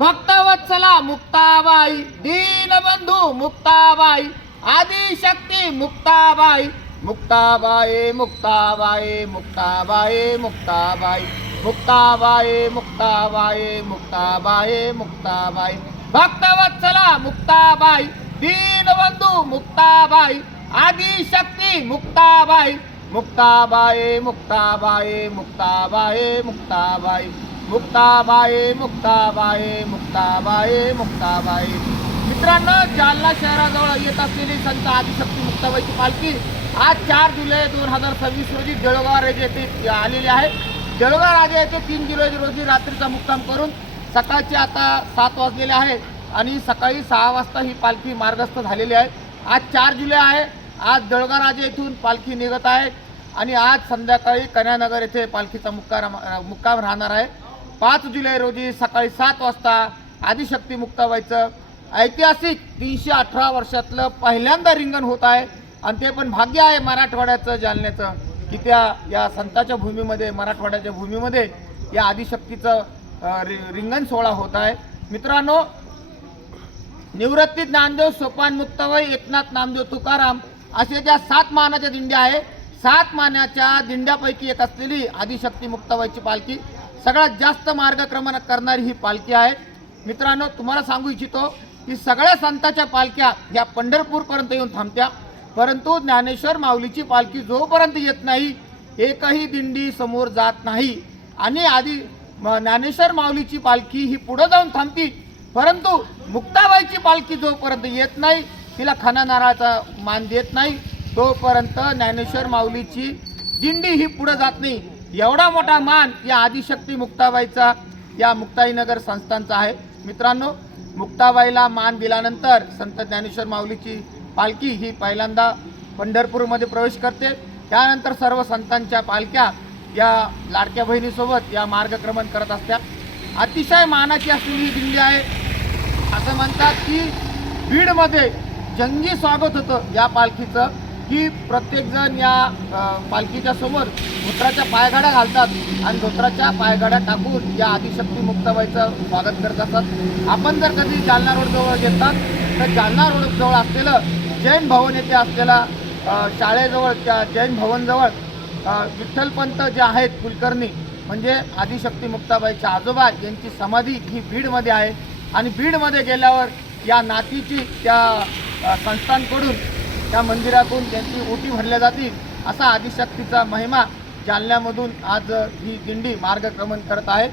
भक्तवत्सला मुक्ताबाई, दीनबंधू मुक्ताबाई, आदिशक्ती मुक्ताबाई, मुक्ताबाई मुक्ताबाई मुक्ताबाई मुक्ताबाई मुक्ताबाई मुक्ताबाई मुक्ताबाई मुक्ताबाई, भक्तवत्सला मुक्ताबाई, दीनबंधू मुक्ताबाई, आदिशक्ती मुक्ताबाई, मुक्ताबाई मुक्ताबाई मुक्ताबाई मुक्ताबाई मुक्ताबाई मुक्ताबाई मुक्ताबाई मुक्ताबाई। मित्रांनो, जालना शहराजवळ येत असलेली संत आदिशक्ती मुक्ताबाईची पालखी आज 4 जुलै 2026 रोजी जळगाव राजे येथे आलेली आहे। जळगाव राजे येथे 3 जुलै रोजी रात्रीचा मुक्काम करून सकाळचे आता 7 वाजलेले आहेत आणि सकाळी 6 वाजता ही पालखी मार्गस्थ झालेली आहे। आज 4 जुलै आहे। आज जळगाव राजे येथून पालखी निघत आहे आणि आज संध्याकाळी कन्यानगर येथे पालखीचा मुक्काम राहणार आहे। 5 जुलै रोजी सकाळी 7 वाजता आदिशक्ती मुक्ताबाईचं ऐतिहासिक 318 वर्षातलं पहिल्यांदा रिंगण होत आहे आणि ते पण भाग्य आहे मराठवाड्याचं, जालन्याचं, की या संताच्या भूमीमध्ये, मराठवाड्याच्या भूमीमध्ये या आदिशक्तीचं रिंगण सोहळा होत आहे। मित्रांनो, निवृत्ती ज्ञानदेव, सोपान मुक्ताबाई, एकनाथ नामदेव तुकाराम असे ज्या 7 मानाच्या दिंड्या आहे, 7 मानाच्या दिंड्यापैकी एक असलेली आदिशक्ती मुक्ताबाईची पालखी सगळ्यात जास्त मार्गक्रमण करणारी ही पालखी आहे। मित्रांनो, तुम्हाला सांगू इच्छितो की सगळ्या संतांच्या पालख्या या पंढरपूरपर्यंत येऊन थांबत्या, परंतु ज्ञानेश्वर माऊलीची पालखी जोपर्यंत येत नाही एकही दिंडी समोर जात नाही आणि ज्ञानेश्वर माऊलीची पालखी ही पुढे जाऊन थांबती, परंतु मुक्ताबाईची पालखी जोपर्यंत येत नाही, तिला खाना नारळाचा मान देत नाही, तोपर्यंत ज्ञानेश्वर माऊलीची दिंडी ही पुढे जात नाही। एवढा मोठा मान या आदिशक्ती मुक्ताबाईचा, या मुक्ताईनगर संस्थांचा आहे। मित्रांनो, मुक्ताबाईला मान दिल्यानंतर संत ज्ञानेश्वर माऊलीची पालखी ही पहिल्यांदा पंढरपूरमध्ये प्रवेश करते। त्यानंतर सर्व संतांच्या पालख्या या लाडक्या बहिणीसोबत या मार्गक्रमण करत असतात। अतिशय मानाची असलेली ही दिंडी आहे। असं म्हणतात की बीडमध्ये जंगी स्वागत होतं या पालखीचं, की प्रत्येकजण या पालखीच्या समोर धोत्राच्या पायघड्या घालतात आणि धोत्राच्या पायघड्या टाकून या आदिशक्ती मुक्ताबाईचं स्वागत करत असतात। आपण जर कधी जालना रोडजवळ येतात तर जालना रोडजवळ असलेलं जैन भवन येथे असलेला शाळेजवळ, त्या जैन भवनजवळ विठ्ठलपंत जे आहेत कुलकर्णी, म्हणजे आदिशक्ती मुक्ताबाईचे आजोबा, यांची समाधी ही बीडमध्ये आहे आणि बीडमध्ये गेल्यावर या नातीची त्या संस्थांकडून, त्या मंदिरातून त्यांची ओटी भरल्या जातील, असा आदिशक्तीचा महिमा जालन्यामधून आज ही दिंडी मार्गक्रमण करत आहे।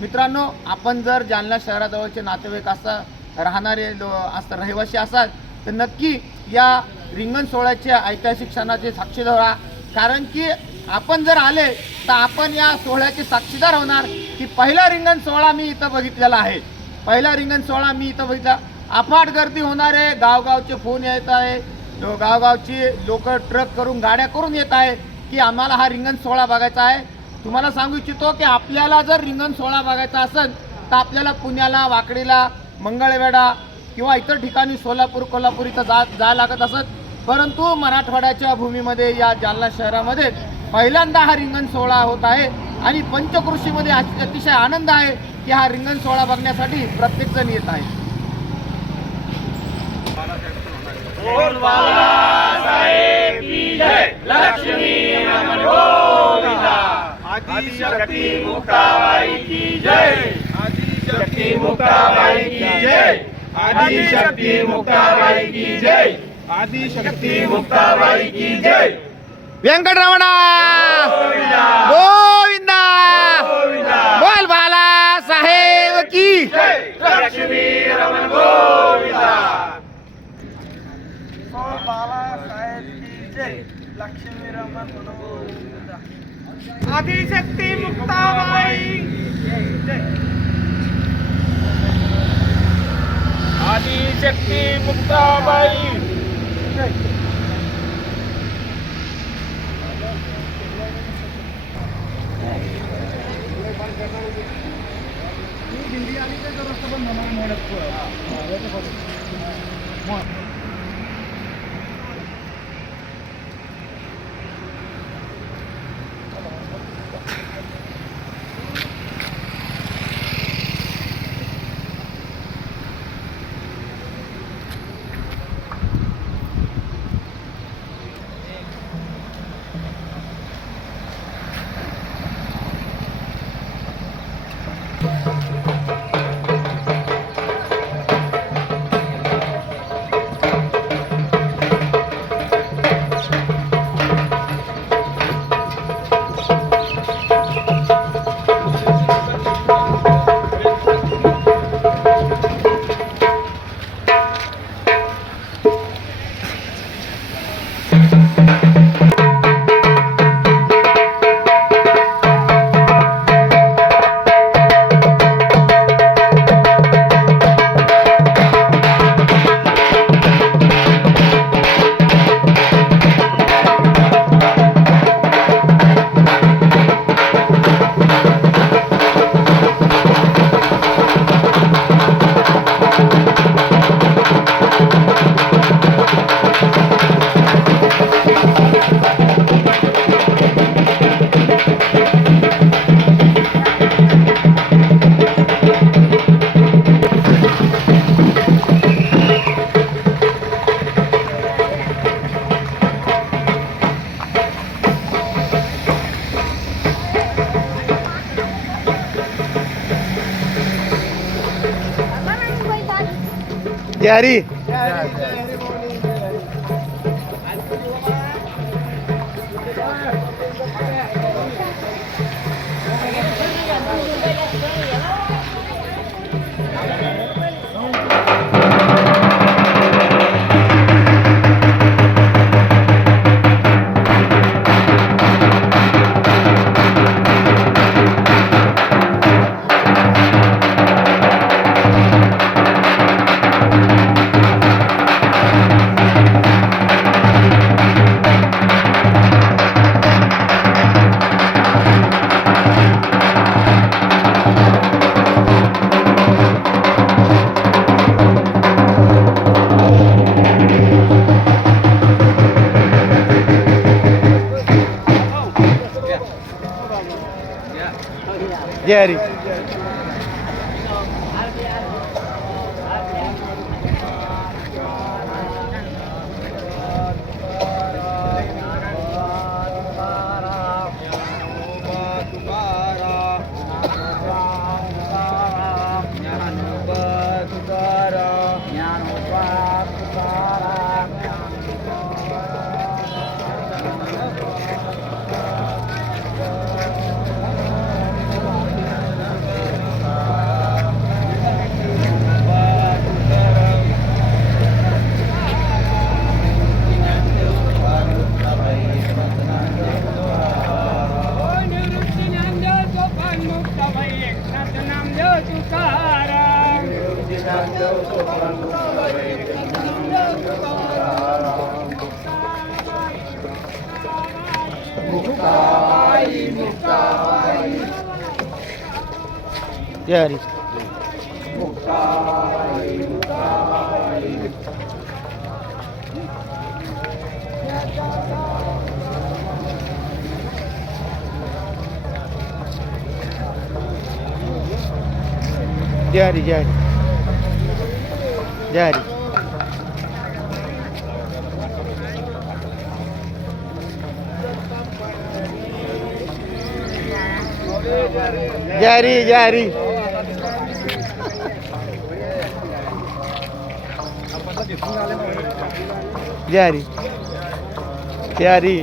मित्रांनो, आपण जर जालना शहराजवळचे नातेवाईक राहणारे रहिवासी असाल तर नक्की या रिंगण सोहळ्याच्या ऐतिहासिक क्षणाचे साक्षीदार व्हा, कारण की आपण जर आले तर आपण या सोहळ्याचे साक्षीदार होणार की पहिला रिंगण सोहळा मी इथं बघितलेला आहे, पहिला रिंगण सोहळा मी इथं बघितला। अफाट गर्दी होणार आहे, गावगावचे फोन येत आहे, गावगावची लोक ट्रक करून, गाड्या करून येत आहे की आम्हाला हा रिंगण सोहळा बघायचा आहे। तुम्हाला सांगू इच्छितो की आपल्याला जर रिंगण सोहळा बघायचा असेल तर आपल्याला पुण्याला, वाकडीला, मंगळवेढा किंवा इतर ठिकाणी सोलापूर, कोल्हापूर इथं जायला लागत असत, परंतु मराठवाड्याच्या भूमीमध्ये या जालना शहरामध्ये पहिल्यांदा हा रिंगण सोहळा होत आहे आणि पंचकृषीमध्ये अतिशय आनंद आहे की हा रिंगण सोहळा बघण्यासाठी प्रत्येकजण येत आहे। बोल बाळासाहेब की जय, लक्ष्मी रमण गोविंदा, आदिशक्ती मुक्ताबाई की जय, आदिशक्ती मुक्ताबाई की जय, आदिशक्ती मुक्ताबाई की जय, आदिशक्ती मुक्ताबाई की जय। व्यंकटरमणा गोविंदा, बोल बाळासाहेब की जय, लक्ष्मी रमण गोविंदा, बोल बाळासाहेब की जय, लक्ष्मी रमण गोविंदा, आदिशक्ती मुक्ताबाई जय, आदिशक्ती मुक्ताबाई जय। दिंडी आली तर रस्ता बंद होणार मोडत यारी यारी यारी यारी यारी यारी जारी जारी जारी जारी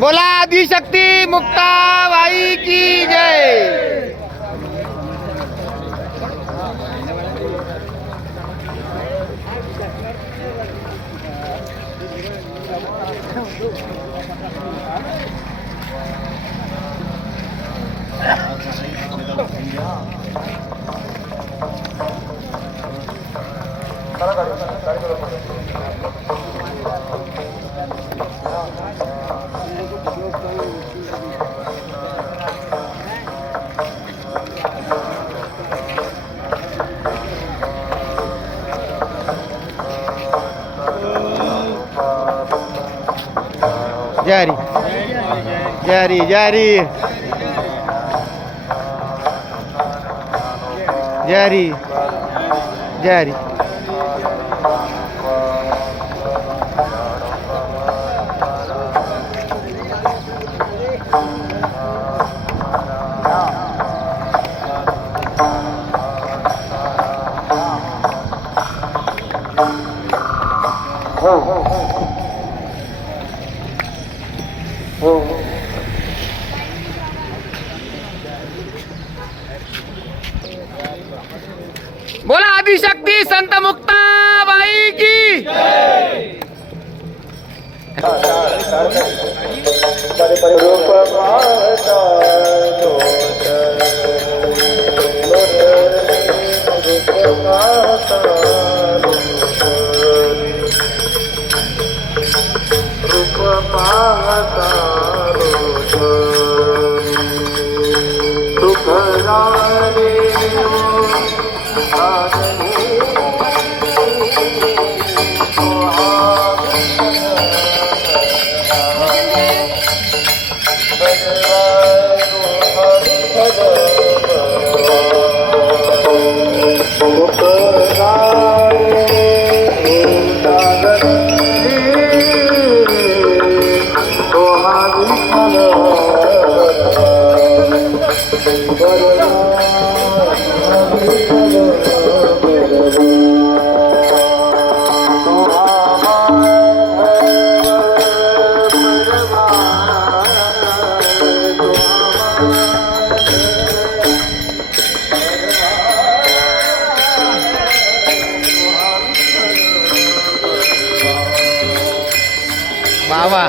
बोला आदिशक्ती मुक्ताबाई की जय। जारी जारी जारी जारी जारी बोला आदिशक्ती संत मुक्ताबाई की बाबा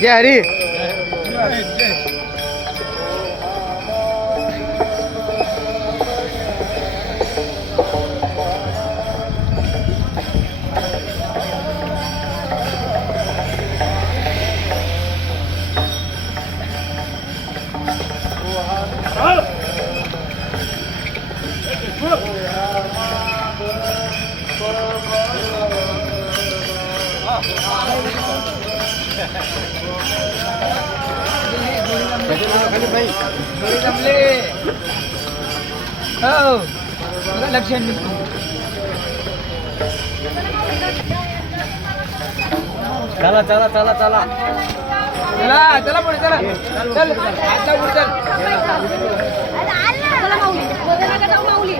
जय हरी लक्ष चला चला चला चला चला चला पुढे चला चल आता पुढे चल चला माऊली बोलू नका जाऊ माऊली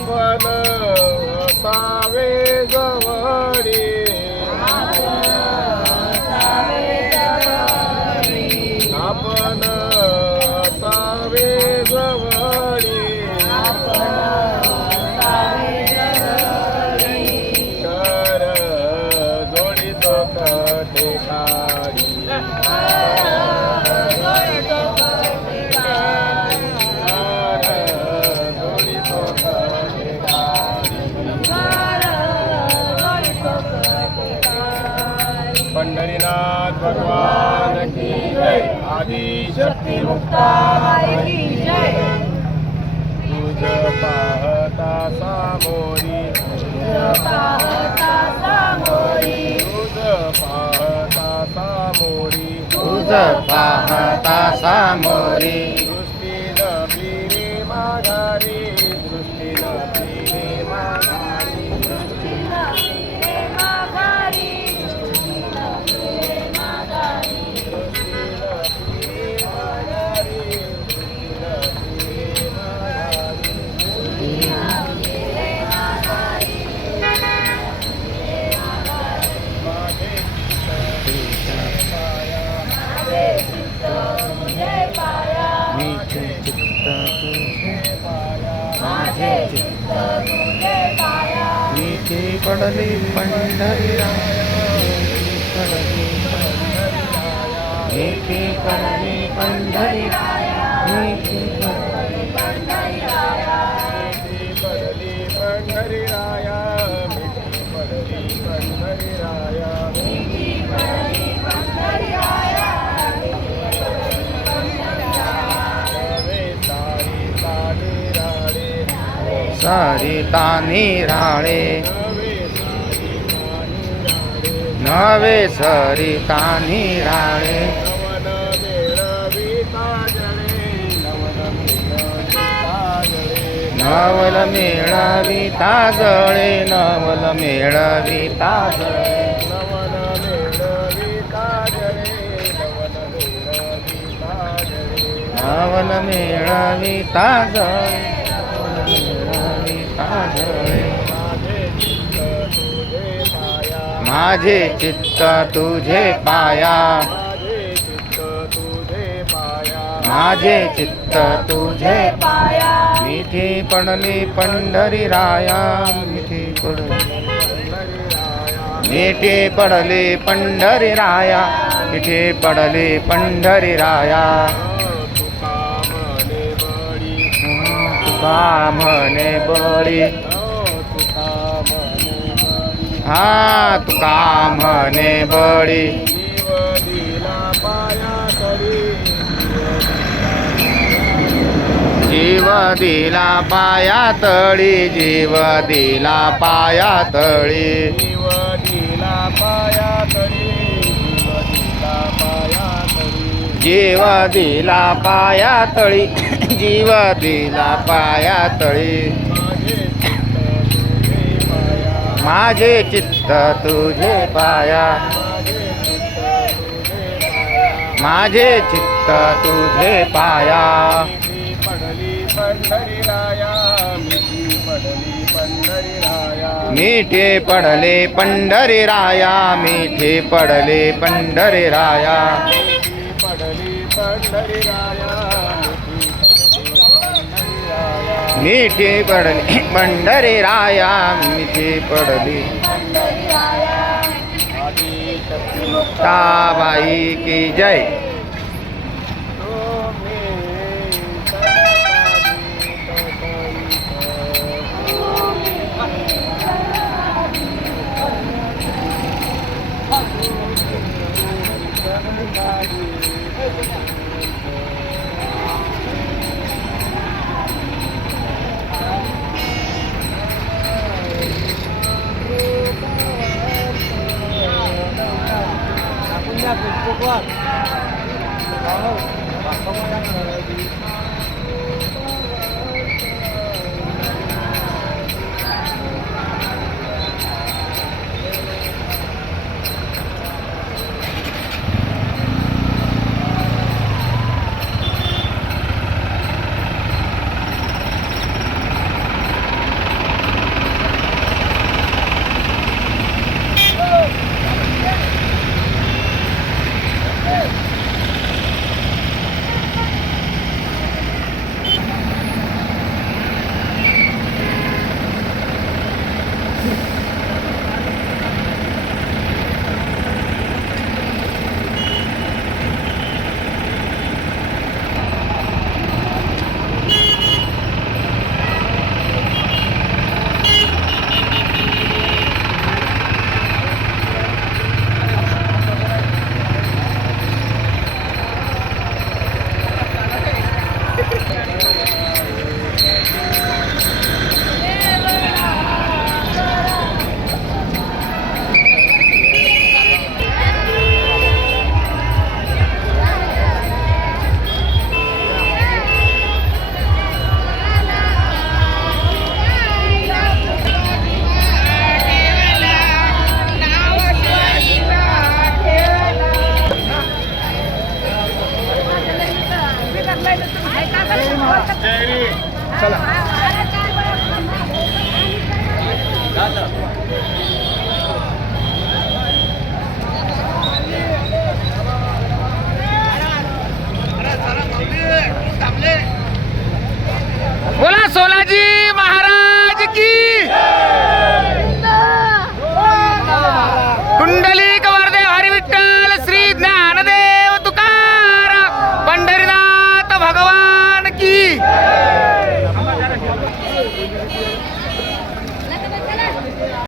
आपण असावे जवळी आपण असावे जवळी कर जोडितो कटे काळी पंढरीनाथ भगवान की जय आदि शक्ती मुक्ताबाई की जय तुझ पाहता सामोरी तुझ पाहता सामोरी सृष्टी नबी रे माघारी सृष्टी नबी रे माघारी पडली पंढरी पडली पंढरी पडली पंढरी राया पडली पंढरी राया सारी तानी राळे नवे सरी तानी राळे नवल मेळावी ताजळे नवल मेळावी ताजळे नवल मेळावी ताजळे ताजळे माझे चित्त तुझे पाया माझे चित्त तुझे पाया माझे चित्त तुझे पाया मिठी पडली पंढरी राया मिठी पडली मिठी पडली पंढरी राया मिठी पडली पंढरी राया तुका म्हणे बळी तुका म्हणे बळी तुका म्हणे बळी हा तुका म्हणे बळी जीव दिला पाया तरी जीव दिला पाया तळी जीव दिला पाया तळी जीव दिला पाया तरी जीव दिला पाया तरी जीव दिला पाया तळी जीव दिला पाया तळी माझे चित्त तुझे पाया माझे चित्त तुझे पाया मिठी पडली पंढरी राया मिठी पडली पंढरी राया मिठी पडले पंढरी राया मिठी पडले पंढरी राया मिठी पडली पंढरी राया मिठी पडली पंढरी राया मिठी पडली आदि शक्ती मुक्ताबाई की जय आपण